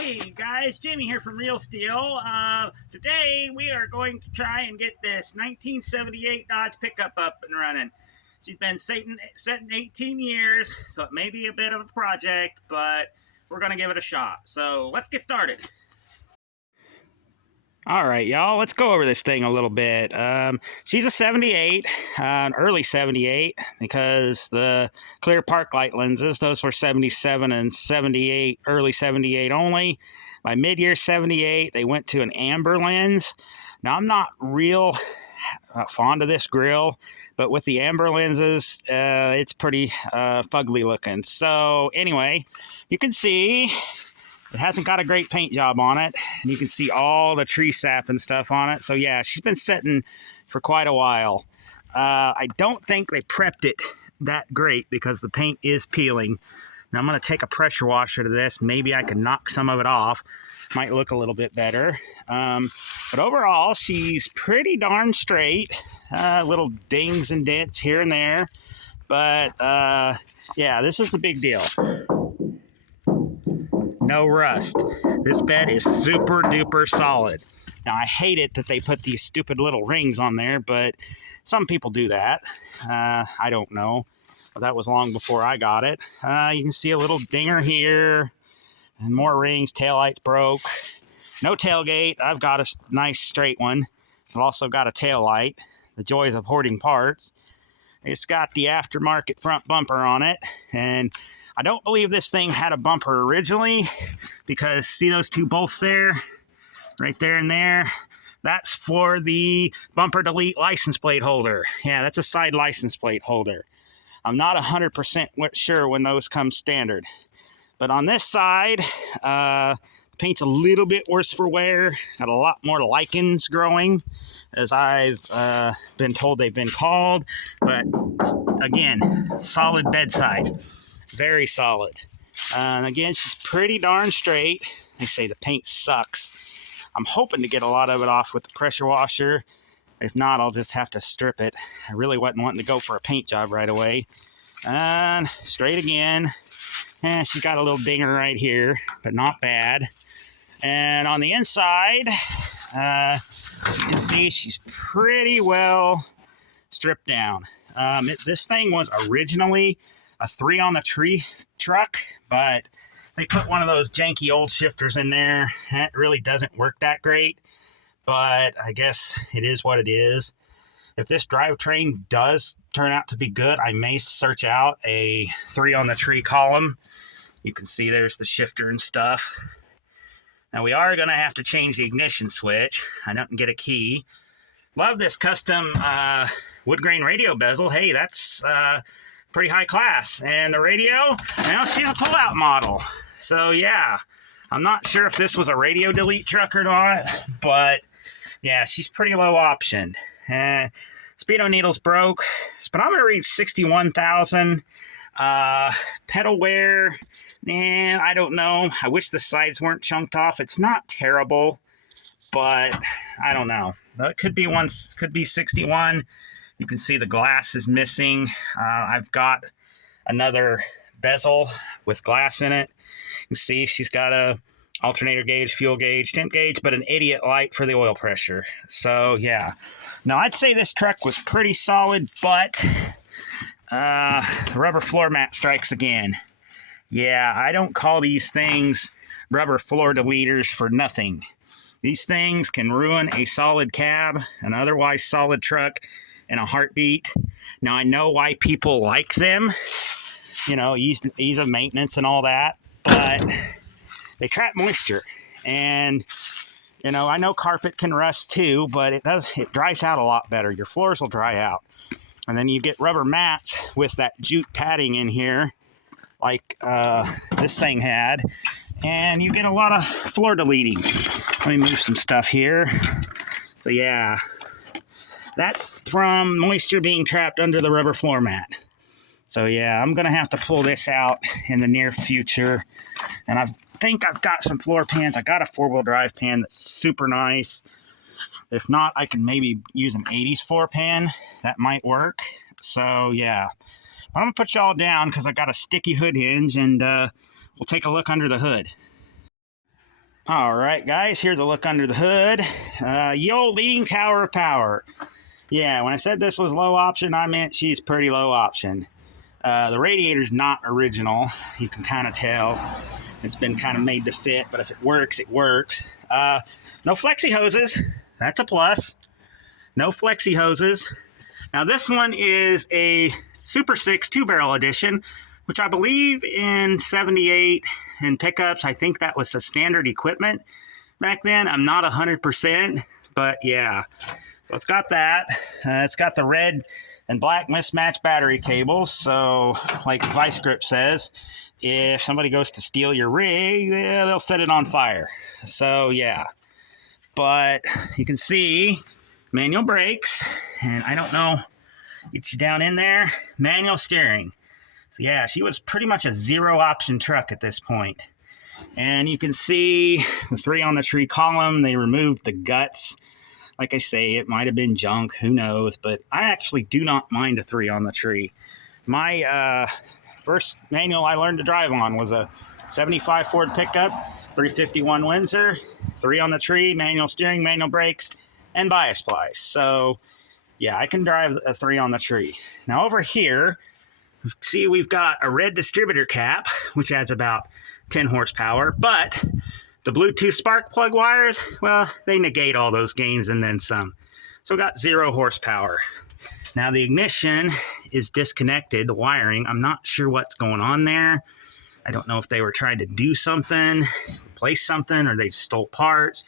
Hey guys, Jamie here from Real Steel. Today we are going to try and get this 1978 Dodge pickup up and running. She's been setting 18 years, so it may be a bit of a project, but we're going to give it a shot. So let's get started. All right, y'all, let's go over this thing a little bit. She's a 78, an early 78, because the clear park light lenses, those were 77 and 78, early 78 only. By mid-year 78, they went to an amber lens. Now, I'm not real fond of this grill, but with the amber lenses, it's pretty fugly looking. So anyway, you can see it hasn't got a great paint job on it, and you can see all the tree sap and stuff on it. So yeah, she's been sitting for quite a while. I don't think they prepped it that great because the paint is peeling. Now I'm going to take a pressure washer to this. Maybe I can knock some of it off. Might look a little bit better. But overall, she's pretty darn straight. Little dings and dents here and there. But yeah, this is the big deal. No rust. This bed is super duper solid. Now I hate it that they put these stupid little rings on there, but some people do that. I don't know. But that was long before I got it. You can see a little dinger here and more rings. Taillights broke. No tailgate. I've got a nice straight one. I've also got a tail light. The joys of hoarding parts. It's got the aftermarket front bumper on it, and I don't believe this thing had a bumper originally, because see those two bolts there, right there and there? That's for the bumper delete license plate holder. Yeah, that's a side license plate holder. I'm not 100% sure when those come standard. But on this side, the paint's a little bit worse for wear. Got a lot more lichens growing, as I've been told they've been called. But again, solid bedside. Very solid. And again, she's pretty darn straight. They say the paint sucks. I'm hoping to get a lot of it off with the pressure washer. If not, I'll just have to strip it. I really wasn't wanting to go for a paint job right away. And straight again. And she's got a little dinger right here, but not bad. And on the inside, you can see she's pretty well stripped down. This thing was originally a 3 on the tree truck, but they put one of those janky old shifters in there. That really doesn't work that great, but I guess it is what it is. If this drivetrain does turn out to be good, I may search out a 3 on the tree column. You can see there's the shifter and stuff. Now we are going to have to change the ignition switch. I don't get a key. Love this custom wood grain radio bezel. Hey, that's pretty high class. And the radio, well, she's a pull-out model. So yeah, I'm not sure if this was a radio delete truck or not, but yeah, she's pretty low optioned. Speedo needles broke. Speedometer reads 61,000. Pedal wear, I don't know. I wish the sides weren't chunked off. It's not terrible, but I don't know. It could be 61. You can see the glass is missing. I've got another bezel with glass in it. You can see she's got a alternator gauge, fuel gauge, temp gauge, but an idiot light for the oil pressure. So yeah. Now I'd say this truck was pretty solid, but the rubber floor mat strikes again. Yeah, I don't call these things rubber floor deleters for nothing. These things can ruin a solid cab, an otherwise solid truck, in a heartbeat. Now, I know why people like them, you know, ease of maintenance and all that, but they trap moisture. And, you know, I know carpet can rust too, but it dries out a lot better. Your floors will dry out. And then you get rubber mats with that jute padding in here, like this thing had, and you get a lot of floor deleting. Let me move some stuff here. So yeah, that's from moisture being trapped under the rubber floor mat. So yeah, I'm gonna have to pull this out in the near future. And I think I've got some floor pans. I got a 4-wheel drive pan that's super nice. If not, I can maybe use an 80s floor pan. That might work. So yeah, but I'm gonna put y'all down because I got a sticky hood hinge, and we'll take a look under the hood. All right, guys, here's a look under the hood. Ye old leaning tower of power. Yeah, when I said this was low option, I meant she's pretty low option. The radiator's not original. You can kind of tell. It's been kind of made to fit, but if it works, it works. No flexi hoses. That's a plus. No flexi hoses. Now, this one is a Super 6 two-barrel edition, which I believe in 78 in pickups, I think that was the standard equipment back then. I'm not 100%, but yeah. So it's got that. It's got the red and black mismatched battery cables. So, like Vice Grip says, if somebody goes to steal your rig, they'll set it on fire. So, yeah. But you can see manual brakes, and I don't know, get you down in there, manual steering. So yeah, she was pretty much a zero option truck at this point. And you can see the 3 on the tree column, they removed the guts. Like I say, it might have been junk, who knows, but I actually do not mind a 3 on the tree. My first manual I learned to drive on was a 75 Ford pickup, 351 Windsor, 3 on the tree, manual steering, manual brakes, and bias splice. So yeah, I can drive a 3 on the tree. Now over here, see, we've got a red distributor cap, which adds about 10 horsepower, but the Bluetooth spark plug wires, well, they negate all those gains and then some. So we got 0 horsepower. Now the ignition is disconnected, the wiring. I'm not sure what's going on there. I don't know if they were trying to do something, replace something, or they stole parts,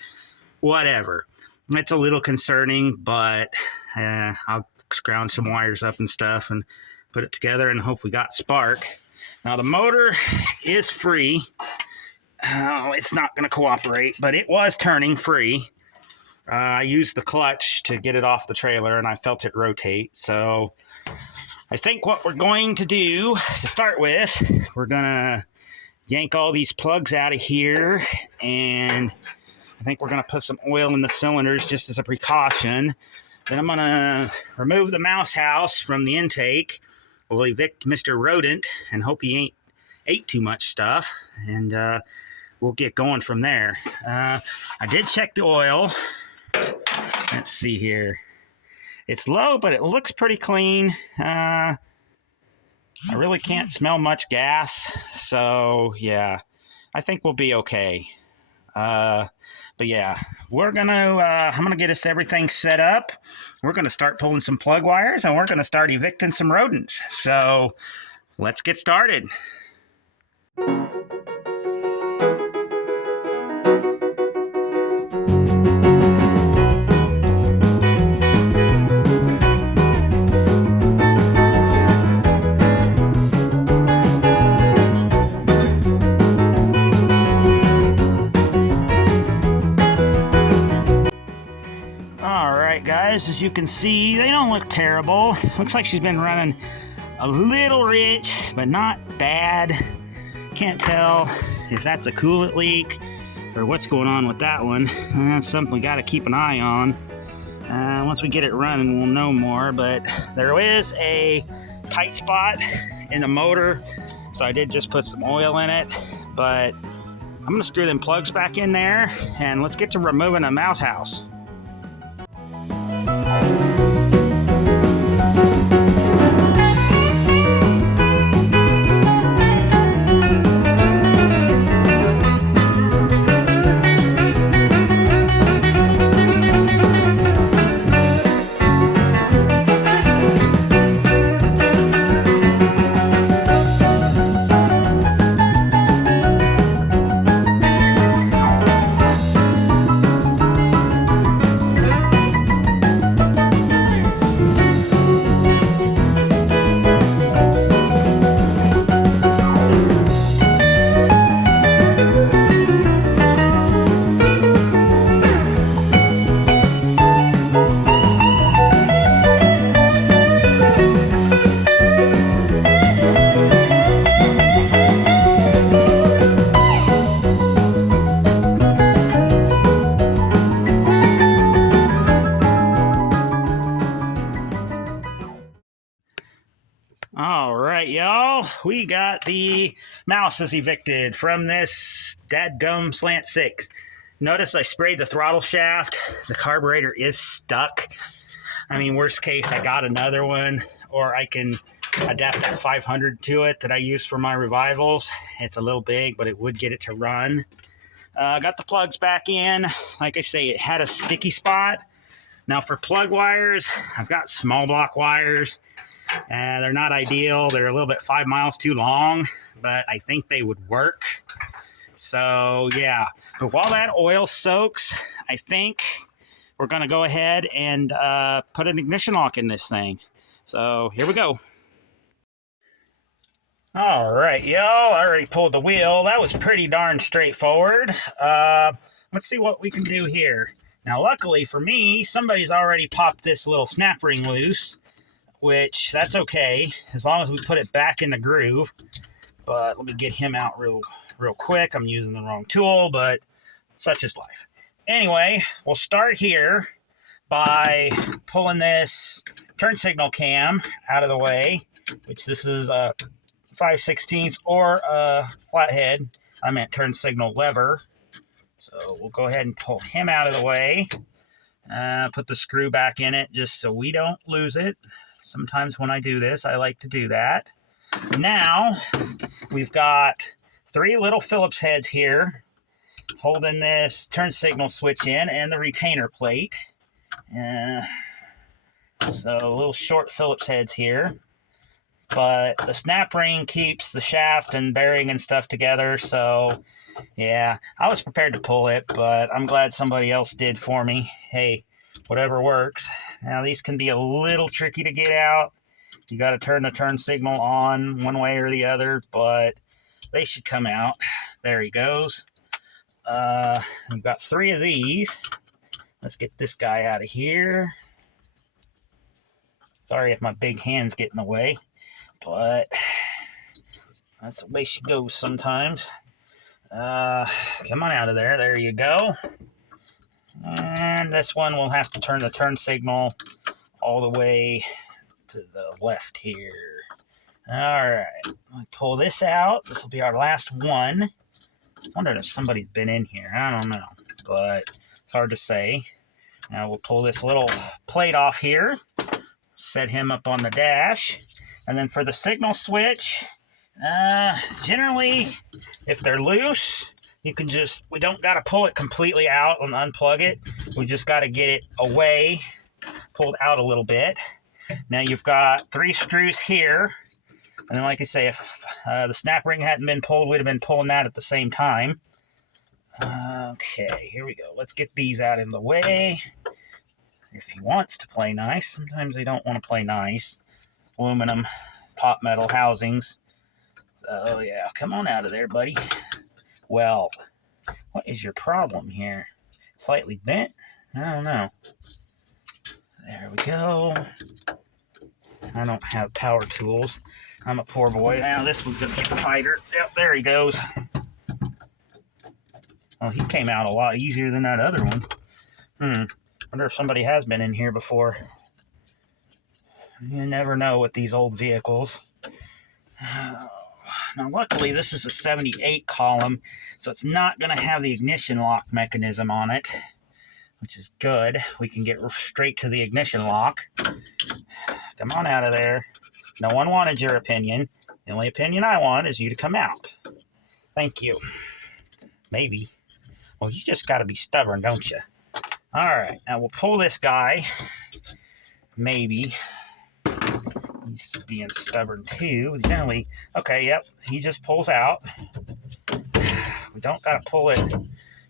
whatever. It's a little concerning, but I'll scrounge some wires up and stuff and put it together and hope we got spark. Now the motor is free. It's not going to cooperate, but it was turning free. I used the clutch to get it off the trailer and I felt it rotate. So I think what we're going to do to start with, we're going to yank all these plugs out of here, and I think we're going to put some oil in the cylinders just as a precaution. Then I'm going to remove the mouse house from the intake. We'll evict Mr. Rodent and hope he ain't ate too much stuff, and we'll get going from there. I did check the oil. Let's see here. It's low, but it looks pretty clean. I really can't smell much gas, so yeah, I think we'll be okay. But yeah, I'm gonna get us everything set up. We're gonna start pulling some plug wires, and we're gonna start evicting some rodents. So let's get started. As you can see, they don't look terrible. Looks like she's been running a little rich, but not bad. Can't tell if that's a coolant leak or what's going on with that one. That's something we got to keep an eye on. Once we get it running, we'll know more, but there is a tight spot in the motor, so I did just put some oil in it, but I'm going to screw them plugs back in there, and let's get to removing the mouse house. All right, y'all, we got the mouses evicted from this dadgum Slant 6. Notice I sprayed the throttle shaft. The carburetor is stuck. I mean, worst case, I got another one, or I can adapt that 500 to it that I use for my revivals. It's a little big, but it would get it to run. Got the plugs back in. Like I say, it had a sticky spot. Now for plug wires, I've got small block wires. They're not ideal. They're a little bit 5 miles too long, but I think they would work. So yeah, but while that oil soaks, I think we're going to go ahead and put an ignition lock in this thing. So here we go. All right, y'all, I already pulled the wheel. That was pretty darn straightforward. Let's see what we can do here. Now, luckily for me, somebody's already popped this little snap ring loose, which that's okay, as long as we put it back in the groove. But let me get him out real quick. I'm using the wrong tool, but such is life. Anyway, we'll start here by pulling this turn signal cam out of the way, which this is a 5/16 or a flathead. I meant turn signal lever. So we'll go ahead and pull him out of the way. Put the screw back in it just so we don't lose it. Sometimes when I do this, I like to do that. Now, we've got 3 little Phillips heads here holding this turn signal switch in and the retainer plate. So little short Phillips heads here. But the snap ring keeps the shaft and bearing and stuff together. So, yeah, I was prepared to pull it, but I'm glad somebody else did for me. Hey, whatever works. Now, these can be a little tricky to get out. You got to turn the turn signal on one way or the other, but they should come out. There he goes. We've got 3 of these. Let's get this guy out of here. Sorry if my big hands get in the way, but that's the way she goes sometimes. Come on out of there. There you go. And this one will have to turn the turn signal all the way to the left here. All right. Let's pull this out. This will be our last one. I wonder if somebody's been in here. I don't know, but it's hard to say. Now we'll pull this little plate off here. Set him up on the dash. And then for the signal switch, generally, if they're loose, you can just, we don't got to pull it completely out and unplug it. We just got to get it away, pulled out a little bit. Now you've got 3 screws here. And then, like I say, if the snap ring hadn't been pulled, we'd have been pulling that at the same time. Okay, here we go. Let's get these out of the way. If he wants to play nice, sometimes they don't want to play nice. Aluminum pot metal housings. So, yeah, come on out of there, buddy. Well, what is your problem here? Slightly bent? I don't know. There we go. I don't have power tools. I'm a poor boy. Now this one's going to be a fighter. Yep, there he goes. Well, he came out a lot easier than that other one. Wonder if somebody has been in here before. You never know with these old vehicles. Now, luckily, this is a 78 column, so it's not going to have the ignition lock mechanism on it, which is good. We can get straight to the ignition lock. Come on out of there. No one wanted your opinion. The only opinion I want is you to come out. Thank you. Maybe. Well, you just got to be stubborn, don't you? All right. Now, we'll pull this guy. Maybe. He's being stubborn, too. Generally, okay, yep. He just pulls out. We don't got to pull it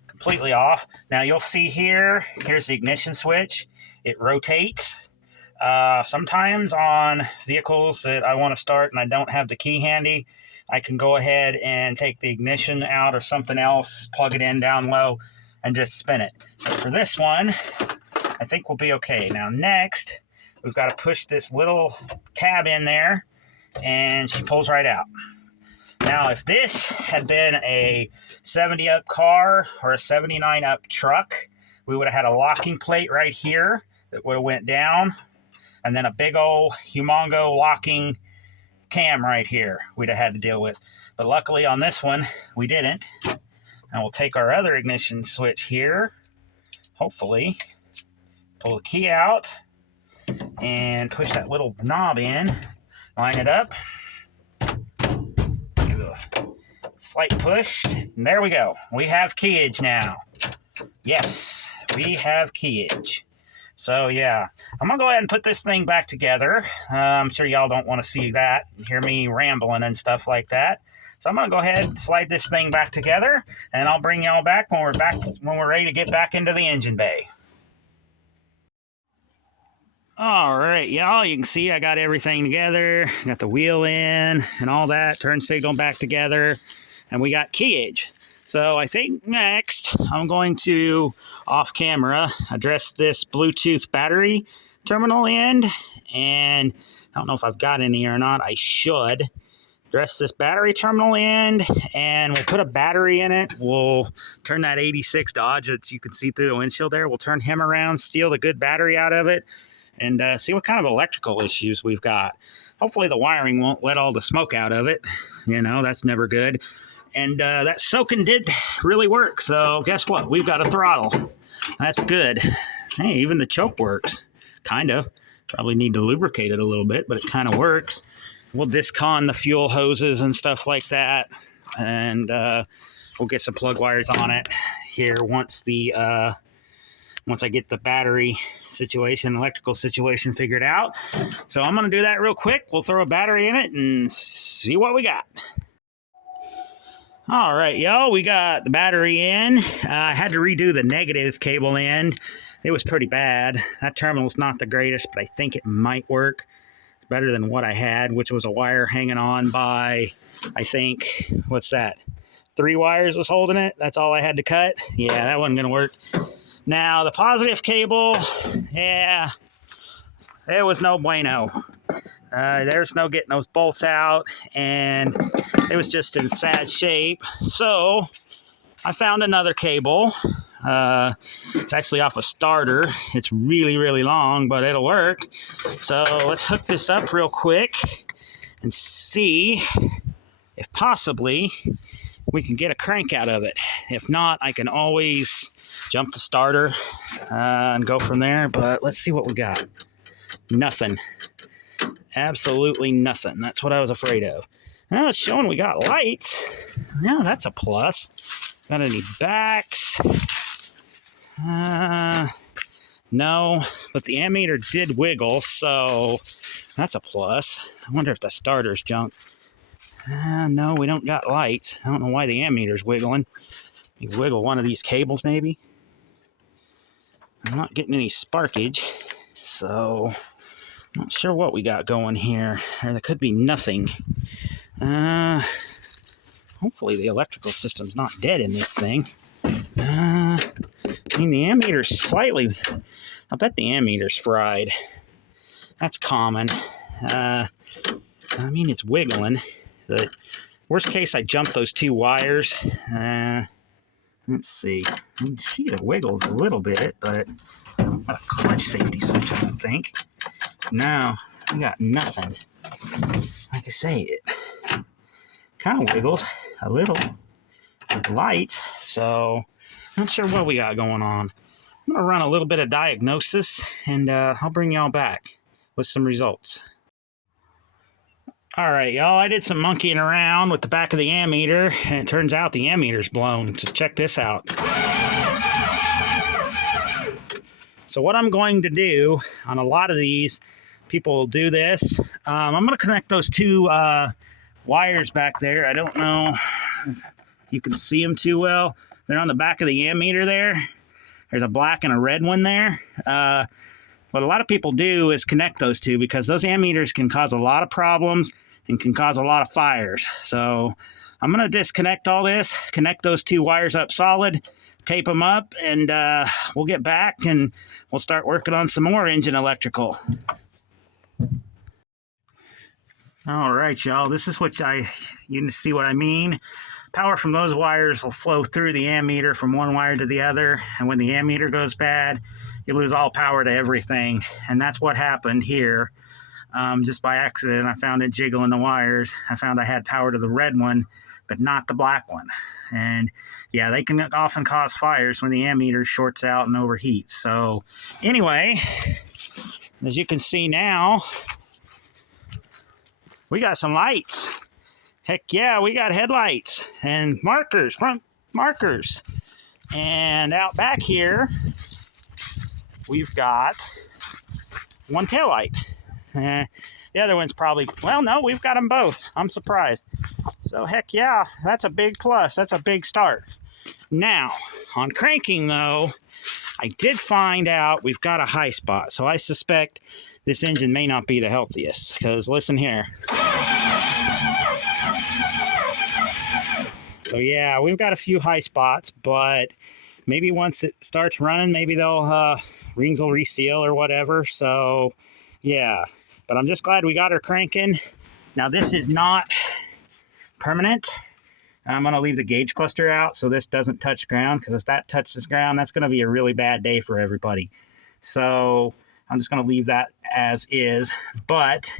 completely off. Now, you'll see here, here's the ignition switch. It rotates. Sometimes on vehicles that I want to start and I don't have the key handy, I can go ahead and take the ignition out or something else, plug it in down low, and just spin it. But for this one, I think we'll be okay. Now next, we've got to push this little tab in there, and she pulls right out. Now, if this had been a 70 up car or a 79 up truck, we would have had a locking plate right here that would have went down, and then a big old humongo locking cam right here we'd have had to deal with. But luckily on this one, we didn't. And we'll take our other ignition switch here, hopefully, pull the key out, and push that little knob in, line it up, give it a slight push, and there we go. We have keyage now. Yes, we have keyage. So yeah, I'm gonna go ahead and put this thing back together. I'm sure y'all don't want to see that, hear me rambling and stuff like that. So I'm gonna go ahead and slide this thing back together, and I'll bring y'all back when we're ready to get back into the engine bay. All right, y'all, you can see I got everything together. Got the wheel in and all that, turn signal back together, and we got keyage. So I think next I'm going to, off camera, address this Bluetooth battery terminal end. And I don't know if I've got any or not. I should address this battery terminal end, and we'll put a battery in it. We'll turn that 86 Dodge that you can see through the windshield there. We'll turn him around, steal the good battery out of it, and see what kind of electrical issues we've got. Hopefully the wiring won't let all the smoke out of it. You know, that's never good. And that soaking did really work. So guess what? We've got a throttle. That's good. Hey, even the choke works. Kind of. Probably need to lubricate it a little bit, but it kind of works. We'll discon the fuel hoses and stuff like that. And we'll get some plug wires on it here once I get the battery situation, electrical situation figured out. So I'm going to do that real quick. We'll throw a battery in it and see what we got. All right, y'all, we got the battery in. I had to redo the negative cable end. It was pretty bad. That terminal's not the greatest, but I think it might work. It's better than what I had, which was a wire hanging on by, I think, what's that? 3 wires was holding it. That's all I had to cut. Yeah, that wasn't going to work. Now, the positive cable, yeah, it was no bueno. There's no getting those bolts out, and it was just in sad shape. So I found another cable. It's actually off a starter. It's really, really long, but it'll work. So let's hook this up real quick and see if possibly we can get a crank out of it. If not, I can always jump the starter and go from there. But let's see what we got. Nothing. Absolutely nothing. That's what I was afraid of. Now it's showing we got lights. Yeah, that's a plus. Got any backs? No, but the ammeter did wiggle, so that's a plus. I wonder if the starter's junk. No, we don't got lights. I don't know why the ammeter's wiggling. You wiggle one of these cables, maybe. I'm not getting any sparkage, so not sure what we got going here. Or there could be nothing. Hopefully the electrical system's not dead in this thing. I mean, the ammeter's slightly... I bet the ammeter's fried. That's common. I mean, it's wiggling. But worst case, I jump those 2 wires. Let's see. You can see it wiggles a little bit, but not a clutch safety switch, I don't think. No, we got nothing. Like I say, it kind of wiggles a little with lights, so not sure what we got going on. I'm going to run a little bit of diagnosis, and I'll bring y'all back with some results. All right, y'all, I did some monkeying around with the back of the ammeter, and it turns out the ammeter's blown. Just check this out. So what I'm going to do on a lot of these, people will do this. I'm going to connect those 2 wires back there. I don't know if you can see them too well. They're on the back of the ammeter there. There's a black and a red one there. What a lot of people do is connect those 2 because those ammeters can cause a lot of problems and can cause a lot of fires. So I'm going to disconnect all this, connect those 2 wires up solid, tape them up, and we'll get back and we'll start working on some more engine electrical. All right, y'all, this is what you can see what I mean. Power from those wires will flow through the ammeter from one wire to the other, and when the ammeter goes bad, you lose all power to everything, and that's what happened here. Just by accident, I found it jiggling the wires. I found I had power to the red one, but not the black one. And yeah, they can often cause fires when the ammeter shorts out and overheats. So anyway, as you can see now, we got some lights. Heck yeah, we got headlights and markers, front markers. And out back here, we've got one taillight. The other one's probably, well, no, we've got them both. I'm surprised. So heck yeah, that's a big plus. That's a big start. Now, on cranking though, I did find out we've got a high spot. So I suspect this engine may not be the healthiest, because listen here. So yeah, we've got a few high spots, but maybe once it starts running, maybe they'll rings will reseal or whatever. So yeah, but I'm just glad we got her cranking. Now this is not permanent. I'm going to leave the gauge cluster out so this doesn't touch ground, because if that touches ground, that's going to be a really bad day for everybody. So I'm just going to leave that as is. But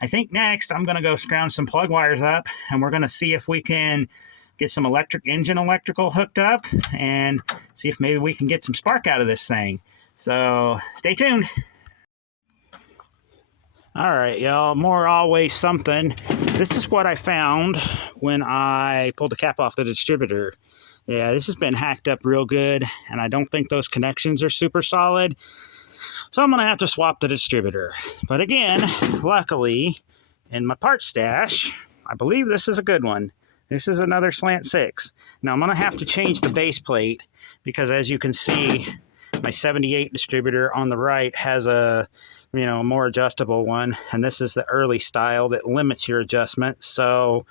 I think next I'm going to go scrounge some plug wires up, and we're going to see if we can get some engine electrical hooked up and see if maybe we can get some spark out of this thing. So stay tuned. All right, y'all, more always something. This is what I found when I pulled the cap off the distributor. Yeah, this has been hacked up real good, and I don't think those connections are super solid. So I'm going to have to swap the distributor. But again, luckily, in my parts stash, I believe this is a good one. This is another slant 6. Now I'm going to have to change the base plate, because as you can see, my 78 distributor on the right has a more adjustable one, and this is the early style that limits your adjustment. So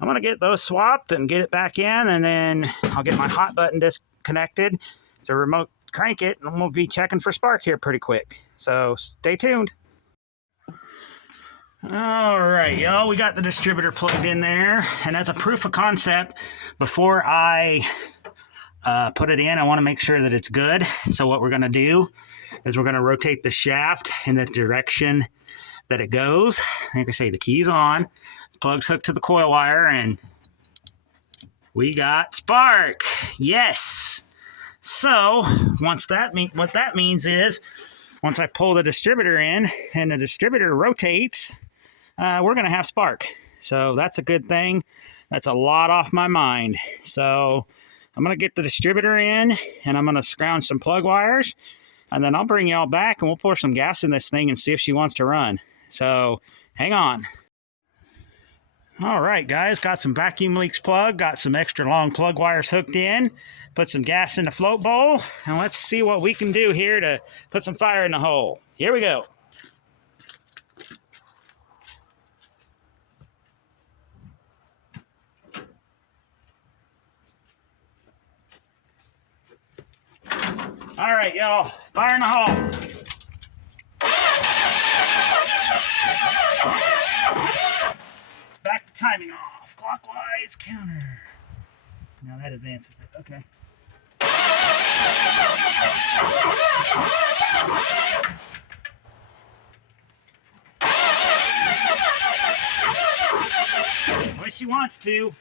I'm going to get those swapped and get it back in, and then I'll get my hot button disconnected to remote crank it, and we'll be checking for spark here pretty quick. So stay tuned. All right, y'all, we got the distributor plugged in there, and as a proof of concept, before I put it in, I want to make sure that it's good. So what we're going to do is we're going to rotate the shaft in the direction that it goes. Like I say, the key's on, the plug's hooked to the coil wire, and we got spark. Yes. So what that means is, once I pull the distributor in and the distributor rotates, we're going to have spark. So that's a good thing. That's a lot off my mind. So I'm going to get the distributor in, and I'm going to scrounge some plug wires, and then I'll bring y'all back and we'll pour some gas in this thing and see if she wants to run. So hang on. All right, guys, got some vacuum leaks plugged, got some extra long plug wires hooked in, put some gas in the float bowl, and let's see what we can do here to put some fire in the hole. Here we go. All right, y'all, fire in the hole. Back the timing off, clockwise, counter. Now that advances it, okay. The way she wants to.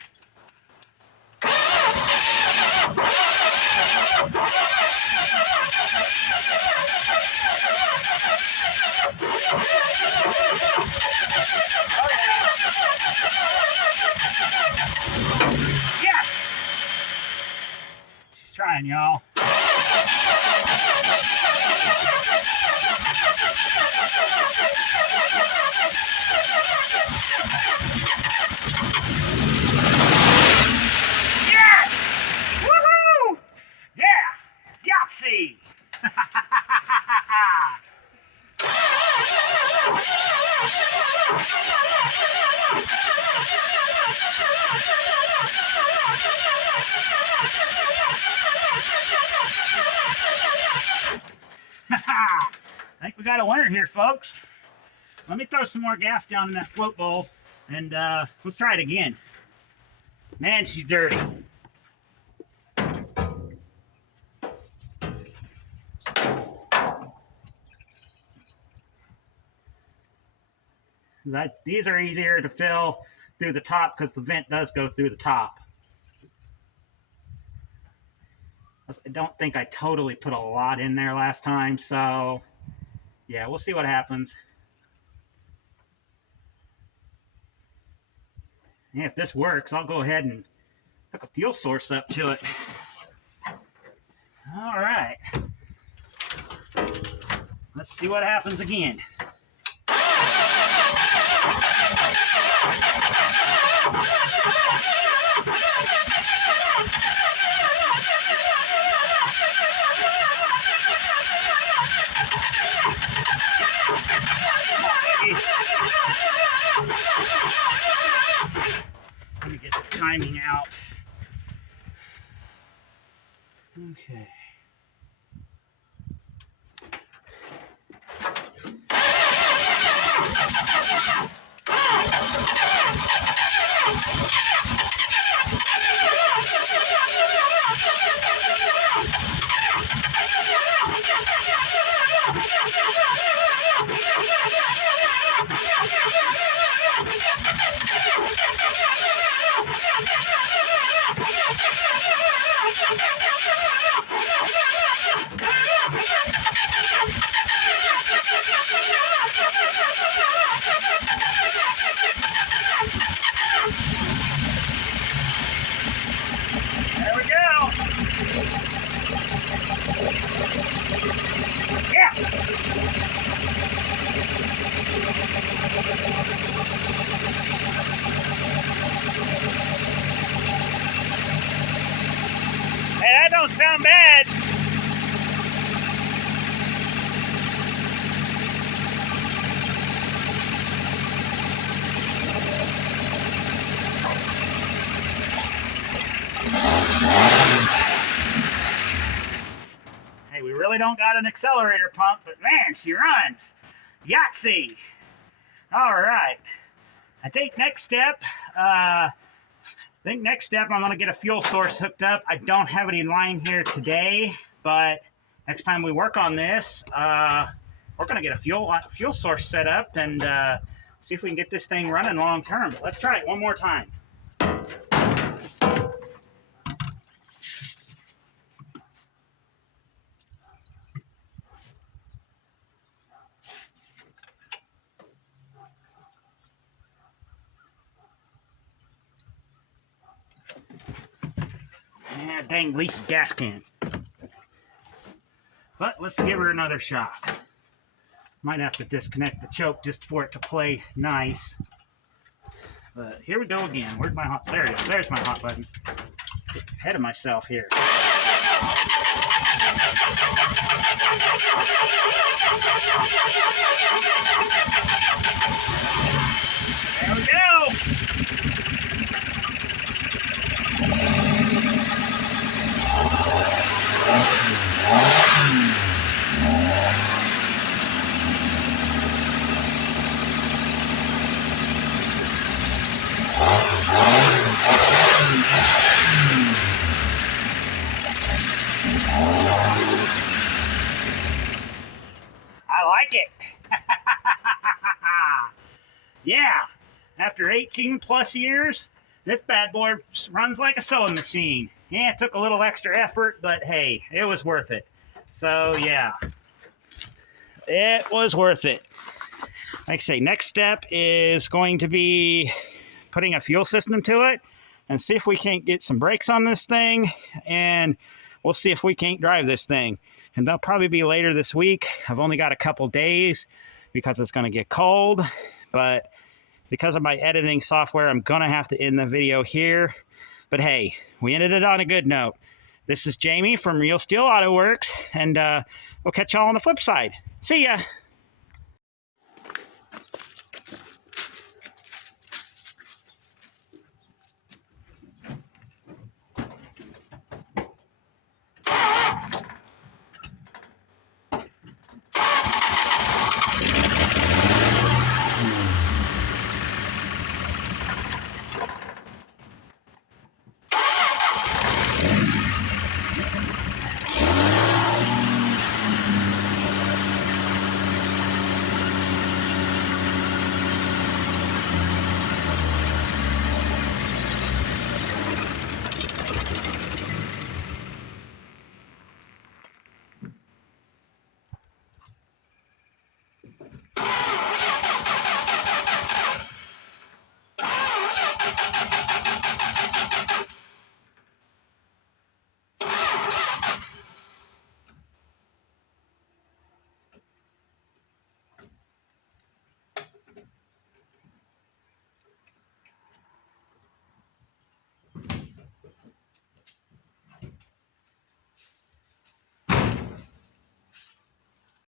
Yes! She's trying, y'all. Yes! Woohoo! Yeah! Yahtzee! I think we got a winner here, folks. Let me throw some more gas down in that float bowl, and let's try it again. Man, she's dirty. These are easier to fill through the top because the vent does go through the top. I don't think I totally put a lot in there last time, so yeah, we'll see what happens. Yeah, if this works, I'll go ahead and hook a fuel source up to it. All right. Let's see what happens again. Let me get the timing out. Okay. There we go. Yeah. Hey, that don't sound bad. Hey, we really don't got an accelerator pump, but man, she runs. Yahtzee. All right. I think next step, I'm going to get a fuel source hooked up. I don't have any line here today, but next time we work on this, we're going to get a fuel source set up and see if we can get this thing running long term. Let's try it one more time. Yeah, dang leaky gas cans. But let's give her another shot. Might have to disconnect the choke just for it to play nice. But here we go again. Where's my hot? There it is. There's my hot button. Get ahead of myself here. There we go. I like it. Yeah, after 18 plus years, this bad boy runs like a sewing machine. Yeah, it took a little extra effort, but hey, it was worth it. So yeah, it was worth it. Like I say, next step is going to be putting a fuel system to it and see if we can't get some brakes on this thing, and we'll see if we can't drive this thing. And that'll probably be later this week. I've only got a couple days because it's going to get cold, but because of my editing software, I'm going to have to end the video here. But hey, we ended it on a good note. This is Jamie from Real Steel Auto Works, and we'll catch y'all on the flip side. See ya!